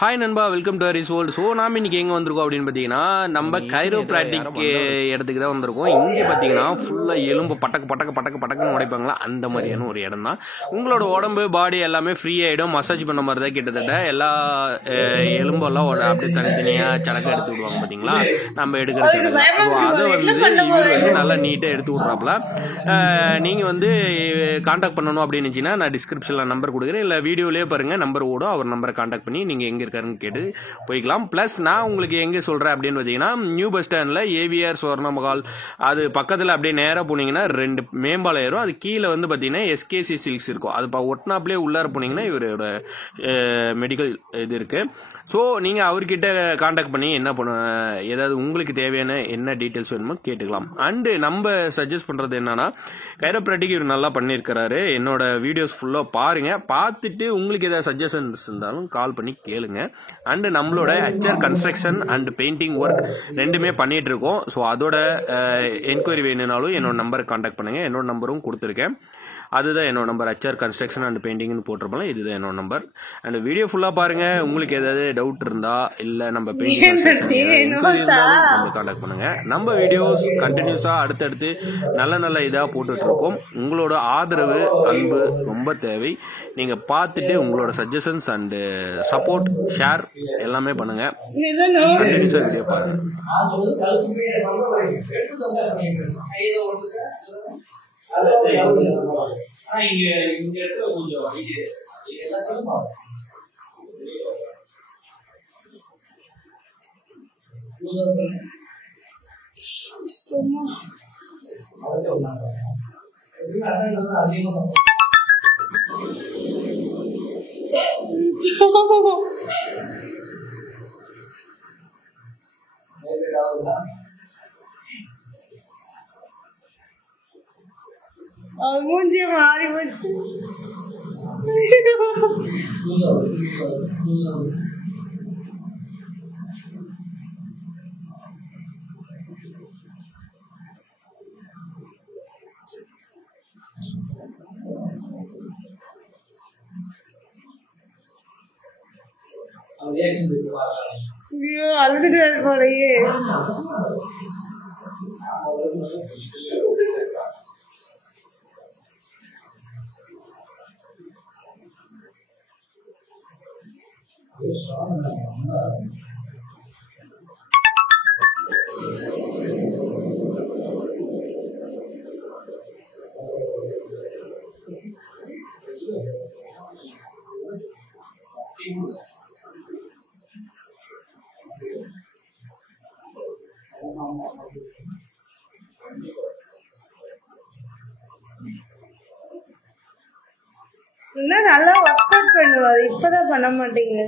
Hi நண்பா, welcome to Haris world. So நாம் இன்னைக்கு எங்கே வந்திருக்கோம் அப்படின்னு பார்த்தீங்கன்னா, நம்ம கைரோப்ராக்டிக் இடத்துக்கு தான் வந்திருக்கோம். இங்கே பார்த்தீங்கன்னா ஃபுல்லாக எலும்பு பட்டக்குன்னு உடைப்பாங்களா அந்த மாதிரியான ஒரு இடம் தான். உங்களோட உடம்பு பாடி எல்லாமே ஃப்ரீ ஆகிடும். மசாஜ் பண்ண மாதிரி தான் கிட்டத்தட்ட எல்லா எலும்பெல்லாம் அப்படியே தனித்தனியாக சடக்கு எடுத்து விடுவாங்க பார்த்தீங்களா, நம்ம எடுக்கிற சடக்கு. ஸோ அதை வந்து நல்லா நீட்டாக எடுத்து விட்றாப்புல. நீங்கள் வந்து கான்டாக்ட் பண்ணணும் அப்படின்னு இருந்துச்சுன்னா நான் டிஸ்கிரிப்ஷனில் நம்பர் கொடுக்குறேன், இல்லை வீடியோலேயே பாருங்கள் நம்பர் ஓடும். அவர் நம்பரை கான்டாக்ட் பண்ணி நீங்கள் எங்கே இருக்காருன்னு கேட்டு போய்க்கலாம். பிளஸ் நான் உங்களுக்கு எங்கே சொல்கிறேன் அப்படின்னு பார்த்தீங்கன்னா, நியூ பஸ் ஸ்டாண்டில் ஏவிஆர் சுவர்ணமகால் அது பக்கத்தில் அப்படியே நேராக போனீங்கன்னா 2 மேம்பாலம் ஏறும். அது கீழே வந்து பார்த்தீங்கன்னா எஸ்கேசி சில்க்ஸ் இருக்கும். அது ஒட்டினாப்லேயே உள்ளார போனீங்கன்னா இவரோட மெடிக்கல் இது இருக்குது. ஸோ நீங்கள் அவர்கிட்ட கான்டாக்ட் பண்ணி என்ன பண்ண ஏதாவது உங்களுக்கு தேவையான என்ன டீட்டெயில்ஸ் வேணுமோ கேட்டுக்கலாம். அண்டு நம்ம சஜஸ்ட் பண்ணுறது என்னன்னா, கைரோப்ராக்டிக் இவர் நல்லா பண்ணியிருக்கிறாரு. என்னோட வீடியோஸ் ஃபுல்லாக பாருங்கள். பார்த்துட்டு உங்களுக்கு ஏதாவது சஜஷன்ஸ் இருந்தாலும் கால் பண்ணி கேளுங்க. அண்டு நம்மளோட HR construction and painting work ரெண்டுமே பண்ணிட்டு இருக்கோம். ஸோ அதோட என்கொயரி வேணும்னாலும் என்னோட நம்பருக்கு கான்டாக்ட் பண்ணுங்க. என்னோட நம்பரும் கொடுத்துருக்கேன். அதுதான் என்னோட நம்பர். ஹெச்ஆர் கன்ஸ்ட்ரக்ஷன் அண்ட் பெயிண்டிங்னு போட்டிருப்போம். இதுதான் என்னோட நம்பர். அண்ட் வீடியோ ஃபுல்லாக பாருங்க. உங்களுக்கு ஏதாவது டவுட் இருந்தா இல்லை நம்ம பெயிண்டிங் நம்ம கான்டாக்ட் பண்ணுங்க. நம்ம வீடியோஸ் கண்டினியூஸா அடுத்தடுத்து நல்ல இதாக போட்டுட்டு இருக்கோம். உங்களோட ஆதரவு அன்பு ரொம்ப தேவை. நீங்க பார்த்துட்டு உங்களோட சஜஷன்ஸ் அண்ட் சப்போர்ட் ஷேர் எல்லாமே பண்ணுங்க. கண்டினியூஸா வீடியோ பாருங்க. மூஞ்சிய மாறி போச்சு. ஐயோ, அழுதுட்டு போலையே. நல்லா ஒர்க் அவுட் பண்ணுவாரு, இப்பதான் பண்ண மாட்டீங்க.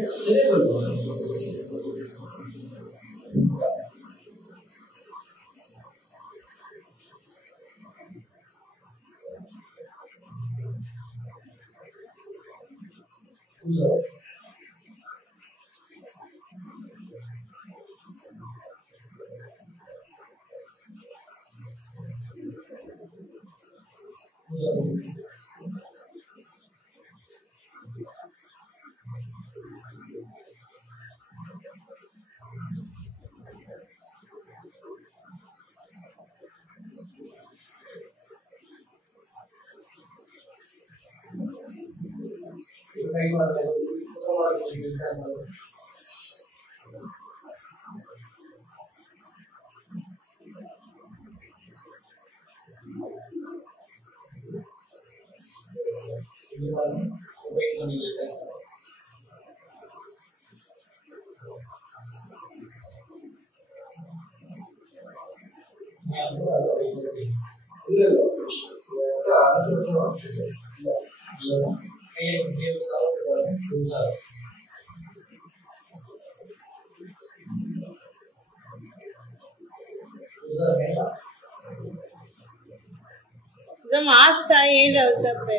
मास्क ये चलता पे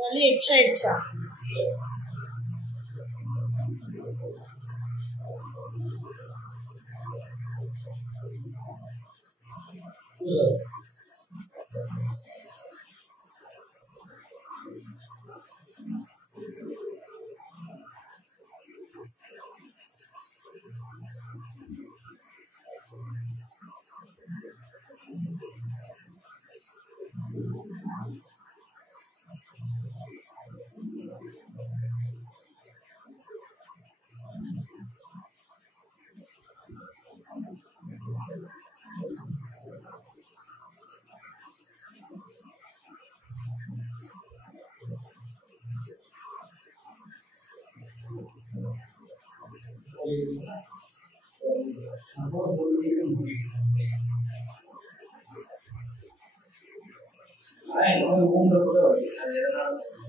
वाली अच्छा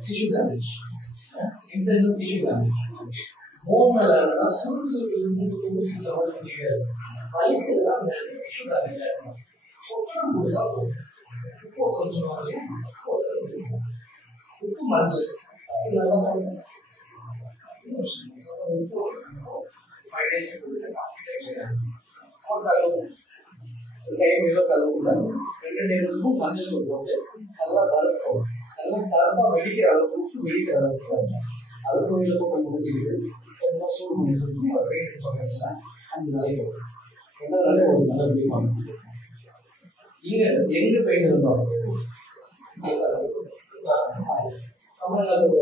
tissue damage. Internal tissue damage. Bone tissue damage. வெடிக்கிற அளவுக்கு அது கோயிலுக்கு கொஞ்சம் முடிச்சுக்கிட்டு பெயிண்ட் சொன்னா அஞ்சு நாளைக்கு ரெண்டாவது நாளே ஒரு நல்ல வெடிப்பாங்க. இங்க எங்க பெயிண்ட் இருந்தோம் சமணகாலத்துக்கு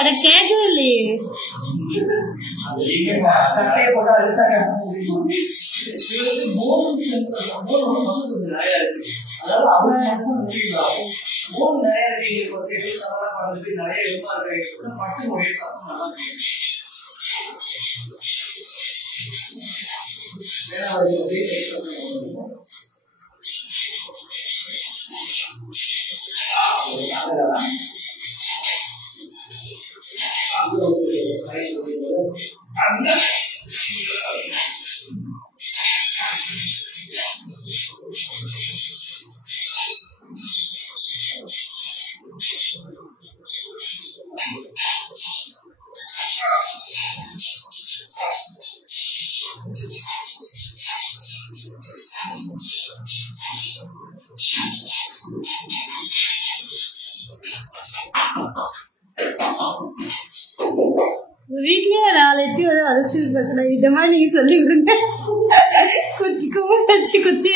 எனக்கு கேட்கவே இல்லையே. வீட்லயே 4 எட்டி வந்து அதைச்சு பார்க்கணும். இந்த மாதிரி நீங்க சொல்லி விடுங்க. குத்தி கும்பிட்டு வச்சு குத்தி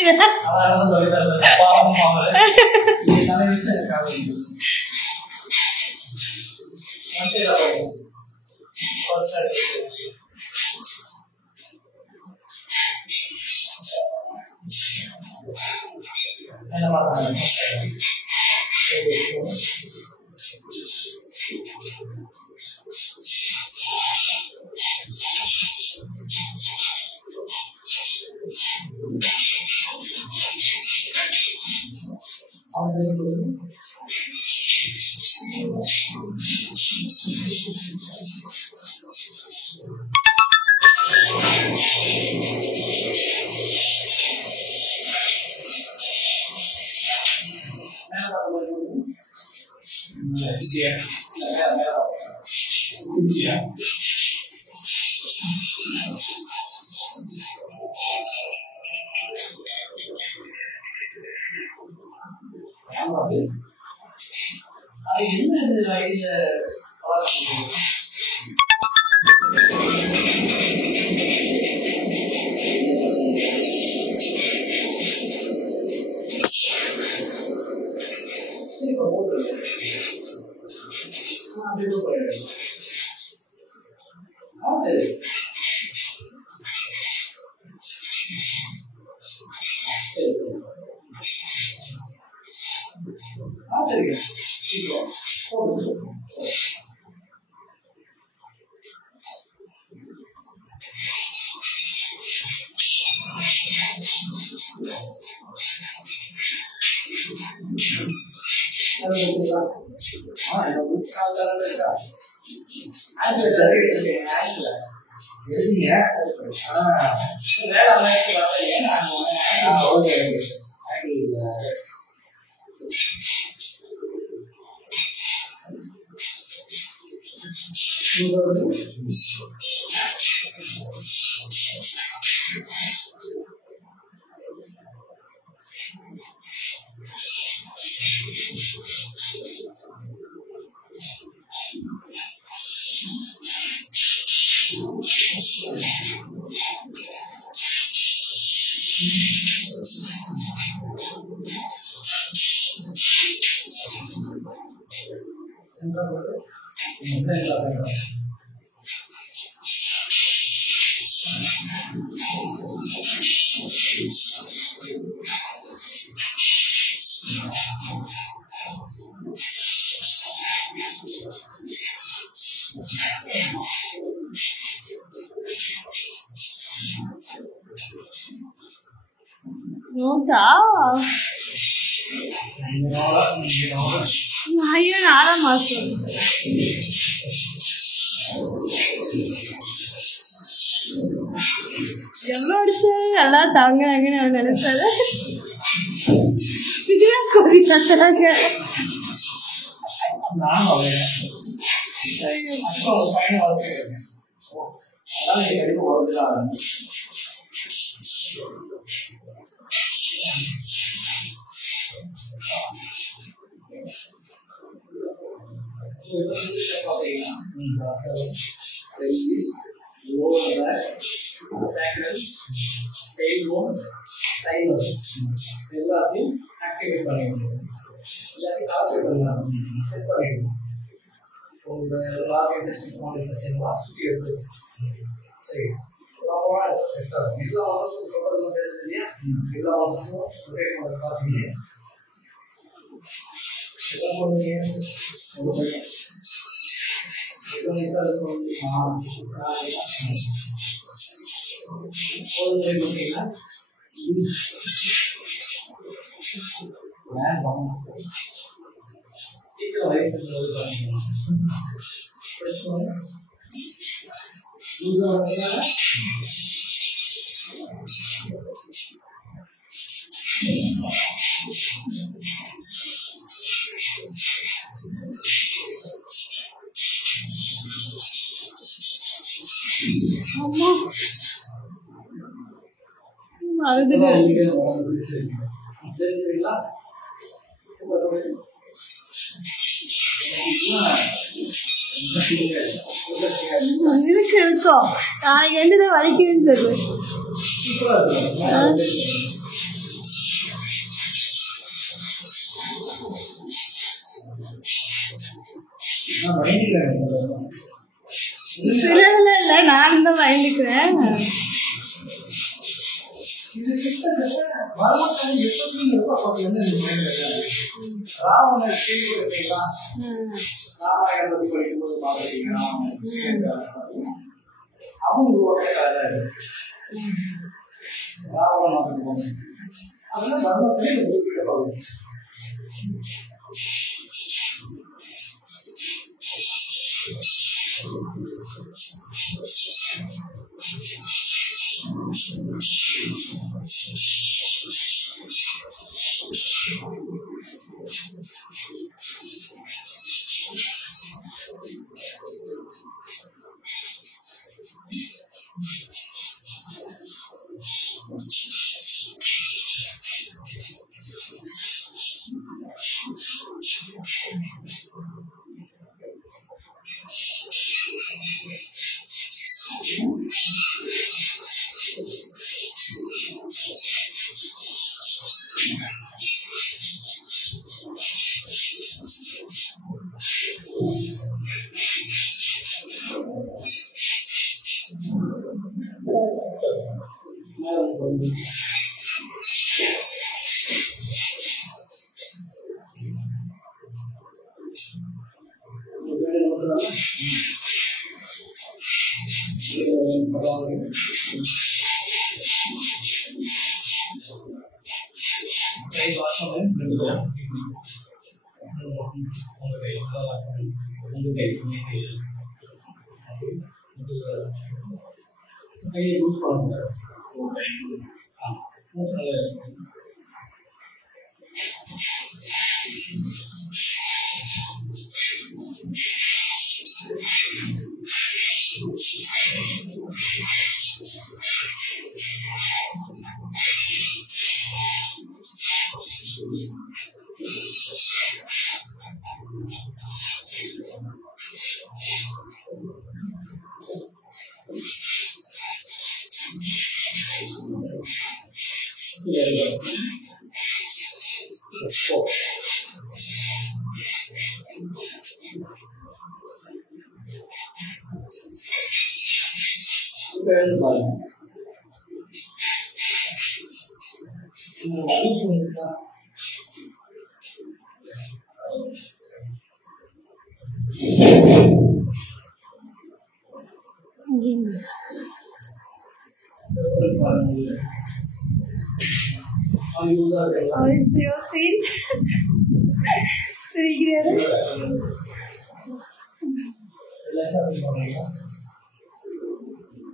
பார்த்துருக்கேன். நோட்டா ஐயோ 4ஆம் மாசம் எவ்வளோ அடிச்சு நல்லா தாங்குறாங்கன்னு அவன் நினைச்சாரு. இதுதான் கோரி கத்துறாங்க. எல்லாத்தையும் ஆக்டிவேட் பண்ணிக்கணும். எல்லாத்தையும் கால்குலேட் பண்ணலாம், செட் பண்ணிக்கணும். உங்க லாக் இன்ட்ரெஸ்ட் ஃபோன் இன்ட்ரெஸ்ட் சுற்றி எடுத்து சரி ப்ராப்பராக செட் ஆகும். எல்லா ஆஃபர்ஸும் ப்ராப்பராக தெரியுது இல்லையா? எல்லா ஆஃபர்ஸும் ரொட்டேட் பண்ண பார்த்தீங்க. எல்லாம் பண்ணுவீங்க உங்கள் பையன் எத்தனை வயசாக இருக்கும்? ஓகேங்களா? சீக்கிரம் வயசு பண்ணிக்கலாம். அம்மா அழுதுட்டு தெரிஞ்சுங்களா? இருக்கு இருக்கும். நாளைக்கு என்னதான் வலிக்குதுன்னு சொல்லு. சிலதுல இல்ல, நானும் தான் பயந்துக்குவேன். ராமாயணத்தை படிக்கும்போது பார்த்துட்டீங்கன்னா அவங்க ராவணன் அதெல்லாம் தர்மத்திலே குறிப்பிடப்படும். கை வாஷ் பண்ணி 2 பேரும் உங்க கை கையை யூஸ் பண்ணுங்க.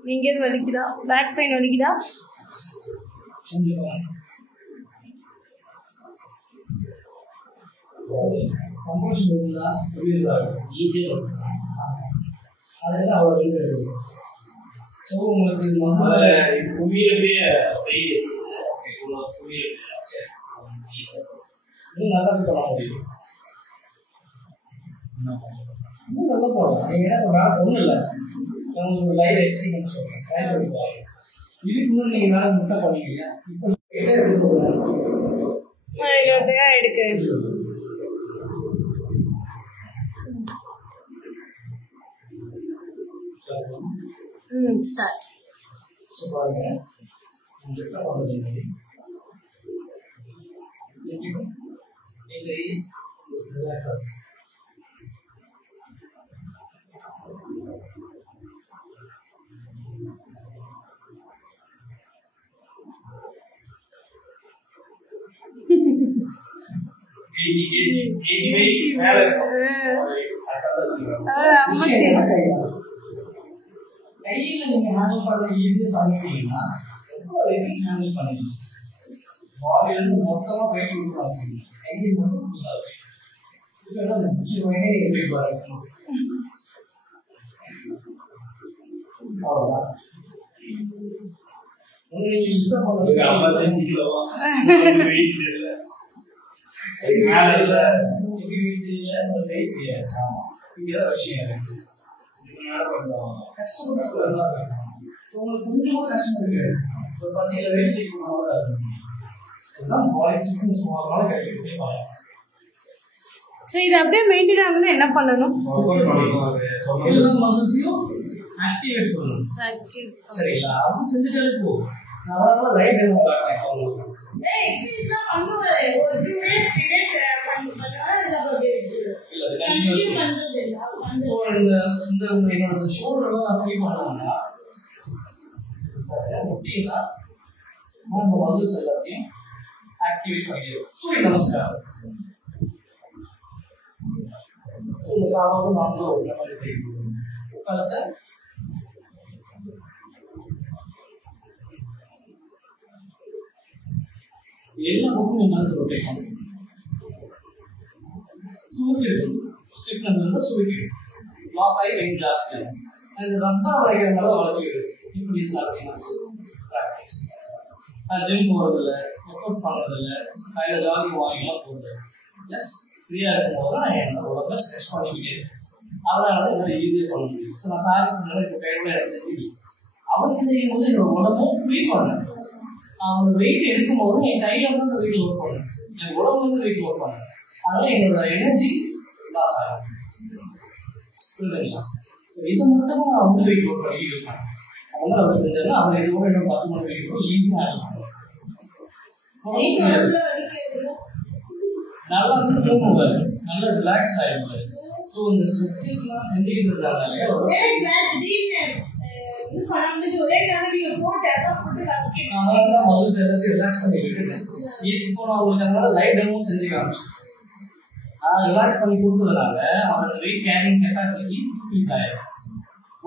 நீங்க வலிக்குதா? பேக் பெயின் வலிக்குதா? அதெல்லாம் அவ்வளோ ஸோ உங்களுக்கு மசாலா நல்லா பண்ண முடியும். இன்னும் நல்லா போகலாம். நீங்கள் என்ன வேலை ஒன்றும் இல்லை, உங்களுக்கு லைவ் எக்ஸ்பீரியன்ஸ் சொல்கிறேன். ட்ரை பண்ணி பாருங்க. இதுக்கு முன்னாடி நீங்கள் வேலை முட்டை பண்ணிக்கிறீங்க. இப்போ எடுக்க ஸ்டார்ட். ஸோ பாருங்க, உங்களுக்கு பண்ணுறது ரிலாக்ஸ் ஆச்சு. கையில நீங்க ஹேண்டில் பண்ண ஈஸியா பண்ணிட்டீங்கன்னா எவ்வளவு வெயிட் ஹேண்டில் பண்ணிக்கலாம். பாடியில இருந்து மொத்தமா வெயிட் கொடுக்கலாம். கையை மட்டும் புதுசாச்சு இதெல்லாம் முக்கியமே வெயிட் வரைக்கும் அவ்வளவுதான். உங்களுக்கு யூஸ் பண்ணுறது 55 கிலோவா வெயிட் இல்லை, மேல இல்லை, வெயிட் இல்லை, வெயிட் இல்லை. ஆமா, இதுதான் விஷயம் இருக்கு. கஷ்டப்பட்டு சொல்லலாம். உங்களுக்கு கொஞ்சம் கூட கஷ்டம் இருக்கு. ஒரு 10 வெயிட் செய்யணும். இதுதான் வாய்ஸ் டிஃபரன்ஸ் போகிறதுனால கிடைக்கும். சரி, இது அப்படியே மெயின்டைன் ஆகணும்னா என்ன பண்ணணும்? எல்லா மசில்ஸையும் ஆக்டிவேட் பண்ணணும். சரிங்களா? அது செஞ்சுட்டாலே போதும். அதனால ரைட் ஹேண்ட் காட்டுறேன் உங்களுக்கு. எக்ஸசைஸ்லாம் பண்ணுவாரு. ஒரு 2 டேஸ் 3 டேஸ் பண்ணுவாங்க. அது அப்படியே இல்ல கண்டினியூஸ் பண்றது இல்ல. இந்த என்னோட ஷோல்டர்ல நான் ஃப்ரீ பண்ணுவேன்னா முட்டினா நம்ம மசில்ஸ் எல்லாத்தையும் ஆக்டிவேட் பண்ணிடுவோம். சூரிய நமஸ்காரம். இந்த காலோட நாமளும் இந்த மாதிரி செய்யணும். காலத்தை எல்லா பக்கமும் என்ன ரொட்டேட் பண்ணும். சூரியன் ஸ்டிஃப்னஸ் இருந்தால் சூரியன் லாக் ஆகி வெயிட் ஜாஸ்தி ஆகும். அது ரத்தம் வரைக்கிறதுனால வளர்ச்சிக்கிறது. இப்படி சாப்பிட்டீங்கன்னா ப்ராக்டிஸ். ஜிம் போகிறதில்ல, ஒர்க் அவுட் பண்ணுறதில்ல, கையில் ஜாகிங் வாங்கிலாம் போகிறது ப்ளஸ் ஃப்ரீயாக இருக்கும்போது தான் நான் என்னோட உடம்பை ஸ்ட்ரெச் பண்ணிக்கிட்டே இருக்கேன். அதனால தான் என்னால் ஈஸியாக பண்ண முடியும். ஸோ நான் சாரிஸ் இப்போ கையோட எனக்கு செஞ்சு அவருக்கு செய்யும்போது என்னோட உடம்பும் ஃப்ரீ பண்ணேன். அவனோட வெயிட் எடுக்கும்போது என் கையில் வந்து அந்த வெயிட் ஒர்க் பண்ணேன், என் உடம்பு வந்து வெயிட் ஒர்க் பண்ணேன். அதனால் என்னோட எனர்ஜி லாஸ் ஆகும். புரியுதுங்களா? ஸோ இதை மட்டும் நான் வந்து வெயிட் ஒர்க் பண்ணி யூஸ் பண்ணேன். அதனால் அவர் செஞ்சதுன்னா அவர் இது கூட இன்னும் 10 மணி வெயிட் கூட ஈஸியாக ஆகும். நல்லா வந்து தூங்குவார், நல்லா ரிலாக்ஸ் ஆகிடுவார். ஸோ இந்த ஸ்ட்ரெச்சஸ்லாம் செஞ்சுக்கிட்டு இருந்தாலே அதனாலதான் மசில்ஸ் எல்லாத்தையும் ரிலாக்ஸ் பண்ணி விட்டுட்டேன். இப்போ நான் உங்களுக்கு அதனால லைட் டெமோ செஞ்சு காமிச்சேன். ரிலாக்ஸ் பண்ணி கொடுத்ததுனால அவனோட வெயிட் கேரிங் கெப்பாசிட்டி இன்க்ரீஸ் ஆயிடும்.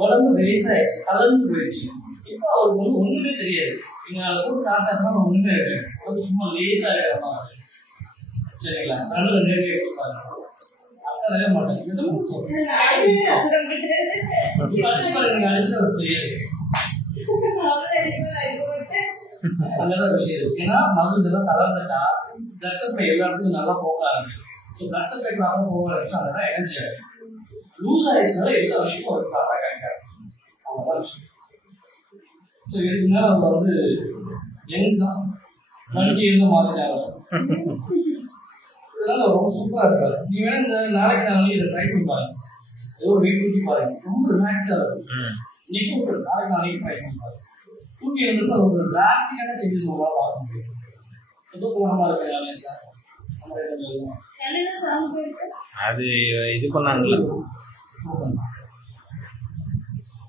உடம்பு ரிலீஸ் ஆயிடுச்சு, கலந்து போயிடுச்சு. இப்போ அவருக்கு வந்து ஒண்ணுமே தெரியாது. நீங்க அதை போட்டு சாப்பிட்டா ஒண்ணுமே இருக்கு, உடம்பு சும்மா லேசா இருக்கிற சரிங்களா? ரெண்டு நேரடியாக வச்சு பாருங்க, அசரவே மாட்டேன். நீங்க அடிச்சு ஒரு தெரியாது. அங்கதான் விஷயம் இருக்கு. ஏன்னா மசில்ஸ் எல்லாம் தளர்ந்துட்டா பிளட் சப்ளை எல்லா இடத்துக்கும் நல்லா போக ஆரம்பிச்சு. ஸோ பிளட் சப்ளை ப்ராப்ளம் போக ஆரம்பிச்சு, அதான் எனர்ஜி ஆகிடும். லூஸ் ஆயிடுச்சுனால எல்லா விஷயமும் ஒரு ப்ராப்பராக கரெக்டாக இருக்கும். அவ்வளோதான் விஷயம். ஸோ இதுக்கு மேலே அவங்க வந்து எனக்கு தான் நடிகை எதுவும் மாற்றிட்டாங்க. இதனால ரொம்ப சூப்பராக இருக்காது. நீ வேணா இந்த நாளைக்கு நாளைக்கு இதை ட்ரை பண்ணி பாருங்க. ஏதோ வெயிட் தூக்கி பாருங்க, ரொம்ப ரிலாக்ஸாக இருக்கும். நீங்க நாளைக்கு நாளைக்கு ட்ரை பண்ணி பாருங்க. தூக்கி வந்து ஒரு டிராஸ்டிக்கான சேஞ்சஸ் உங்களால் பார்க்க முடியும். எதுவும் போனமா இருக்கு சார், அது இது பண்ணாங்கல்ல.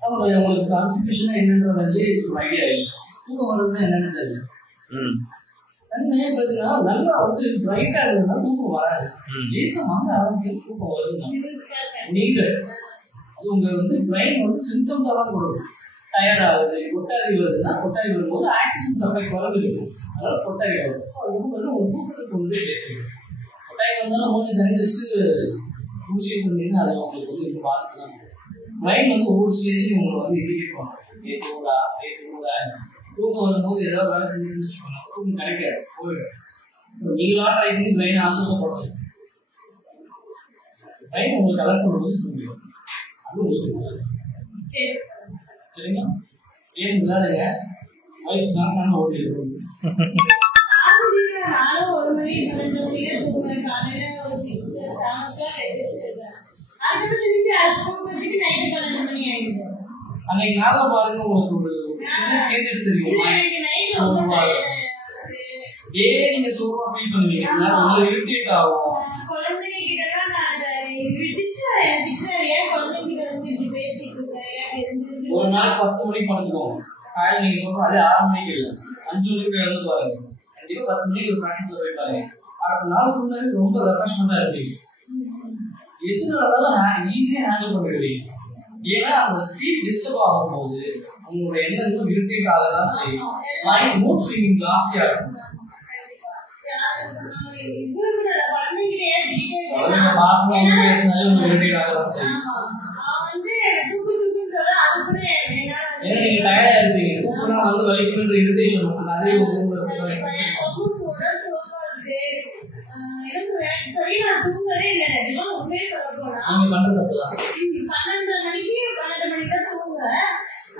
உங்களுக்கு கான்ஸ்டிபேஷன் என்னன்ற மாதிரி ஒரு ஐடியா இல்லை. தூக்கம் வருதுன்னா என்னன்னு தெரியல. தன்மையே பார்த்தீங்கன்னா நல்லா வந்து பிரைட்டா இருந்தா தூக்கம் வராது. லேசா மங்க ஆரோக்கியம் தூக்கம் வருதுன்னா நீங்க அது உங்க வந்து பிரைன் வந்து சிம்டம்ஸா தான் கொடுக்கும். டயர்ட் ஆகுது, கொட்டாரி வருதுன்னா கொட்டாரி வரும்போது ஆக்சிஜன் சப்ளை குறைஞ்சிருக்கும், அதனால கொட்டாரி வரும். அது வந்து உங்க தூக்கத்தை கொண்டு சேர்த்துக்கும். கொட்டாரி வந்தாலும் மூணு தனி வச்சுட்டு முடிச்சுட்டு இருந்தீங்கன்னா அதை உங்களுக்கு வந்து இப்போ பார்த்து தான் பிரைன் வந்து ஒவ்வொரு ஸ்டேஜையும் உங்களை வந்து இண்டிகேட் பண்ணும். ஏற்றுக்கூடா ஏற்றுக்கூடா தூக்கம் வரும்போது ஏதாவது வேலை செஞ்சுன்னு வச்சுக்கோங்க, தூக்கம் கிடைக்காது, போயிடும். நீங்களா ட்ரை பண்ணி பிரெயினை ஆசுவாசப்படுறது, பிரெயின் உங்களுக்கு கலெக்ட் பண்ணும்போது தூங்கிடும். அது உங்களுக்கு சரிங்களா? ஏன் விளையாடுங்க, வைஃப் நான் ஓடி இருக்கும். நானும் 1 மணி 2 மணிக்கு தூங்குறேன். காலையில ஒரு 6 7 o'clock எழுந்திரிச்சிருக்கேன். அதுக்கு திருப்பி அடுத்து நைட்டு 12 மணி ஆயிடுது. அன்னைக்கு நாளை பாருங்க, உங்களுக்கு ஒரு சேஞ்சஸ் தெரியும். நீங்க சோர்வா ஃபீல் பண்ணுவீங்க, உங்களுக்கு இரிட்டேட் ஆகும். குழந்தைங்க கிட்ட நான் விட்டுட்டு ஏன் குழந்தைங்க வந்து இப்படி பேசிட்டு இருக்கேன். ஒரு நாளைக்கு 10 மணிக்கு படுத்துக்கோங்க. காலையில் நீங்க சொல்ற அதே 6 மணிக்கு இல்லை, 5 மணிக்கு எழுந்து பாருங்க. கண்டிப்பா 10 மணிக்கு ஒரு ப்ராக்டிஸ்ல போய் பாருங்க. அடுத்த நாள் ஃபுல்லாவே ரொம்ப ரெஃப்ரெஷ்மெண்டா இருப்பீங்க. எது நடந்தாலும் ஈஸியா ஹேண்டில் பண்ணிடுவீங்க. ஏன்னா அந்த ஸ்லீப் டிஸ்டர்ப் ஆகும்போது உங்களோட எண்ணங்களும் இரிட்டேட் ஆகதான் செய்யும். மைண்ட் மூட் ஸ்விங்கிங் ஜாஸ்தியா இருக்கும். குழந்தைங்க பாசமா பேசினாலே உங்களுக்கு இரிட்டேட் ஆகதான் செய்யும். ஏன்னா நீங்க டயர்டா இருப்பீங்க, தூக்கினா வந்து வலிக்குன்ற இரிட்டேஷன் நிறைய நீங்க பண்றது தப்புதான். 12 மணிக்கு தான் தூங்குவேன்.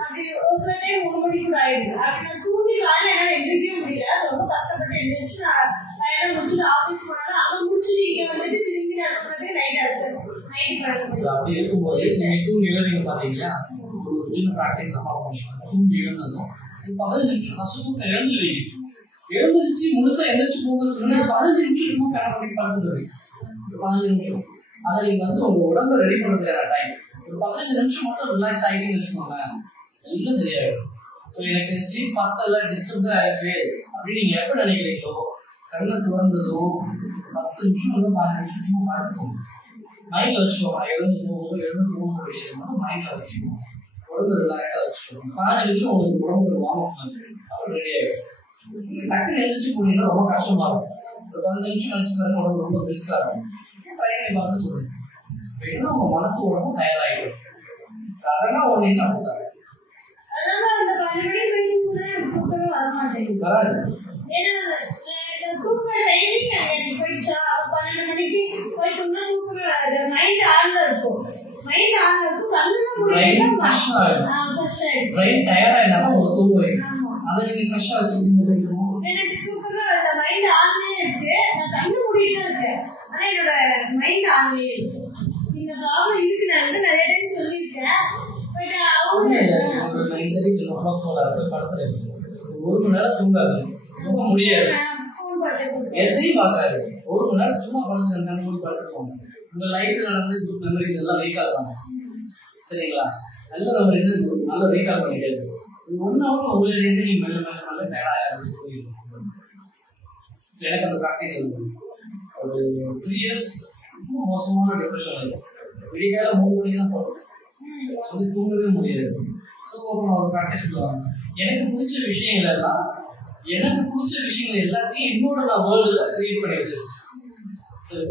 அப்படி ஒரு சில டைம் 1 மணிக்கு கூட ஆயிடுது. அப்படி நான் தூங்கி காலையில என்னால எந்திரிக்கவே முடியல. ரொம்ப கஷ்டப்பட்டு எந்திரிச்சு நான் வேலை முடிச்சுட்டு ஆஃபீஸ் போனாலும் அங்க முடிச்சுட்டு இங்க வந்துட்டு திரும்பி நான் தூங்குறதுக்கு நைட் ஆகுது. அப்படி இருக்கும்போது நீங்க தூங்கி எழுதிங்க பாத்தீங்களா, ஒரு சின்ன ப்ராக்டிஸ் ஃபாலோ பண்ணிக்கலாம். தூங்கி எழுந்ததும் 15 நிமிஷம் ஃபர்ஸ்ட் தூக்கம் எழுந்துருவீங்க. எழுந்திருச்சு முழுசா எந்திரிச்சு போகிறதுக்கு 15 நிமிஷம் சும்மா கணக்கு பண்ணி பார்த்துருவீங்க. 15 நிமிஷம் அதை நீங்க வந்து உங்க உடம்பை ரெடி பண்ணுறதுக்கான டைம். ஒரு 15 நிமிஷம் மட்டும் ரிலாக்ஸ் ஆகிட்டீங்கன்னு வச்சுக்கோங்க, எல்லாம் சரியாயிடும். ஸோ எனக்கு ஸ்லீப் பத்தல டிஸ்டர்ப்டாக ஆயிருக்கு அப்படின்னு நீங்க எப்போ நினைக்கிறீங்களோ, கண்ணை திறந்ததோ 10 நிமிஷம் இல்லை 15 நிமிஷம் சும்மா பார்த்துக்கோங்க. மைண்ட்ல வச்சுக்கோங்க, எழுந்து போகணும் விஷயம் மட்டும் மைண்ட்ல வச்சுக்கோங்க. உடம்பு ரிலாக்ஸா வச்சுக்கோங்க. 15 நிமிஷம் உங்களுக்கு உடம்பு ஒரு வார்ம் அப் பண்ணுங்க, அப்புறம் ரெடி ஆகிடும். நீங்க டக்குன்னு எழுந்திரிச்சு போனீங்கன்னா ரொம்ப கஷ்டமா இருக்கும். ஒரு 15 நிமிஷம் கழிச்சு பாருங்க, உடம்பு ரொம்ப பெஸ்டா இருக்கும். ட்ரைனை பார்த்து சொல்லுங்க. வேணும்னா உங்க மனசு உடம்பும் தயாராகிடும். சடனா ஓடினா அப்படிதான் வராது. தூக்க டைமிங் எனக்கு போயிடுச்சா, 12 மணிக்கு போயிட்டோம்னா தூக்கமே வராது. மைண்ட் ஆன்ல இருக்கும், பிரெயின் ஃப்ரெஷ் ஆயிடும். பிரெயின் டயர்ட் ஆயிடாம உங்களுக்கு தூங்க வைக்கும். அதை நீங்க ஃப்ரெஷ்ஷா வச்சுக்கிட்டு எனக்கு தூக்கமே வரல. மைண்ட் ஆன்லயே இருக்கு, நான் கண்ணு மூடிட்டு இருக்கேன், ஆனா என்னோட மைண்ட் ஆன்லயே இருக்கு. இந்த ப்ராப்ளம் இருக்கு, நான் நிறைய டைம் சொல்லியிருக்கேன். ஒரு மணி நேரம் தூங்காது, தூங்க முடியாது, எதையும் பார்க்காது. 1 மணி நேரம் சும்மா படுத்து கண்ணு மூடி படுத்துக்கோங்க. உங்க லைஃப்ல நடந்து குட் மெமரிஸ் எல்லாம் லீக் ஆகலாம். சரிங்களா? நல்ல நம்ம ரிசல்ட் நல்லா ரீகால் பண்ணிட்டே இருக்கும். 1 hour உங்களே இருந்து நீ மெல்ல மெல்ல நல்ல டயர்ட் ஆகிடும். எனக்கு அந்த ப்ராக்டிஸ் இருக்கும். ஒரு 3 years மோசமான டிப்ரெஷன் ஆகிடும். விடிகால 3 மணிக்கு தான் போகும், வந்து தூங்கவே முடியாது. ஸோ அப்புறம் ஒரு ப்ராக்டிஸ் பண்ணுவாங்க. எனக்கு பிடிச்ச விஷயங்கள் எல்லாத்தையும் என்னோட நான் வேர்ல்டில் க்ரியேட் பண்ணி வச்சிருச்சு.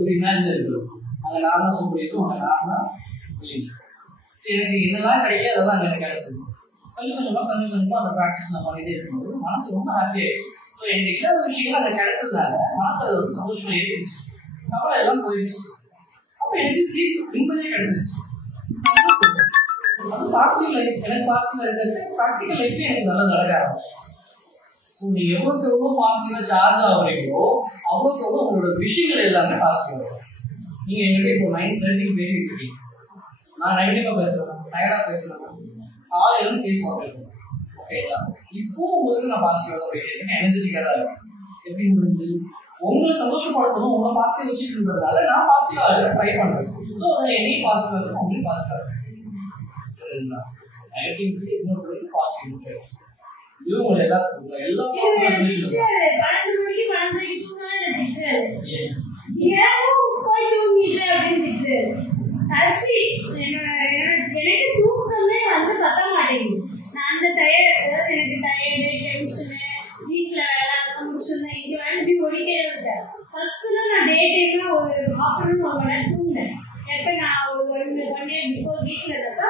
ஒரு இமேஜின் இருக்குது, அங்கே நான் தான் சொல்லியிருக்கோம், அங்கே நான் தான் வெளியில். எனக்கு என்னெல்லாம் கிடைக்காது அதெல்லாம் அங்கே எனக்கு கிடைச்சது. கொஞ்சம் கொஞ்சமாக அந்த ப்ராக்டிஸ் நான் பண்ணிகிட்டே இருக்கும்போது மனசு ரொம்ப ஹாப்பி ஆகிடுச்சு. ஸோ எனக்கு இல்லாத விஷயங்கள் அங்கே கிடைச்சதுனால மனசு அதை வந்து சந்தோஷமாக ஏறிடுச்சு, கவலை எல்லாம் போயிடுச்சு. அப்போ எனக்கு ஸ்லீப் நிம்மதியே கிடைச்சிருச்சு. அது பாசிட்டிவ் லைஃப். எனக்கு பாசிட்டிவாக இருக்கிறது ப்ராக்டிக்கல் லைஃப்லேயும் எனக்கு நல்லா நடக்க ஆரம்பிச்சு. ஸோ நீங்கள் எவ்வளோக்கு எவ்வளோ பாசிட்டிவாக சார்ஜ் ஆகுறீங்களோ அவ்வளோக்கு எவ்வளோ உங்களோட விஷயங்கள் எல்லாமே பாசிட்டிவ் ஆகும். நீங்கள் எங்கிட்ட இப்போ 9:30 பேசிட்டு இருக்கீங்க, நான் நெகட்டிவாக பேசுகிறேன், டயர்டாக பேசுகிறேன், காலையிலும் பேசுவாங்க. ஓகேங்களா? இப்போ உங்களுக்கு நான் பாசிட்டிவாக தான் பேசியிருக்கேன், எனர்ஜெட்டிக்காக தான் இருக்கேன். எப்படி முடிஞ்சு உங்களை சந்தோஷப்படுத்தணும், உங்களை பாசிட்டிவ் வச்சுக்கிறதுனால நான் பாசிட்டிவாக ட்ரை பண்ணுறேன். ஸோ அதில் என்னையும் பாசிட்டிவாக இருக்கும், உங்களுக்கு பாசிட்டிவாக இருக்கும். நெகட்டிவிட்டி இன்னொரு பாசிட்டிவ். இது உங்களை எல்லாத்துக்கும் எல்லா 12 மணிக்கு 12 தூங்கிட்டு போய் தூங்கிட்டு அப்படின்னு திட்டுறாரு. ஆக்சுவலி எனக்கு தூக்கமே வந்து பத்த மாட்டேங்குது. நான் அந்த அதாவது எனக்கு டயர்டு, டென்ஷனு, வீட்டில் வேலை முடிச்சிருந்தேன், இங்கே வேலை இப்படி ஓடிட்டே இருந்தேன். ஃபர்ஸ்ட் தான் நான் டே டைம்ல ஒரு ஆஃப்டர்நூன் 1 மணி நேரம் தூங்கினேன். எப்போ நான் ஒரு 1 day பிஃபோர் வீட்டில் இருந்தப்ப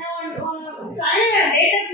நான் காலையில் லேட்டாக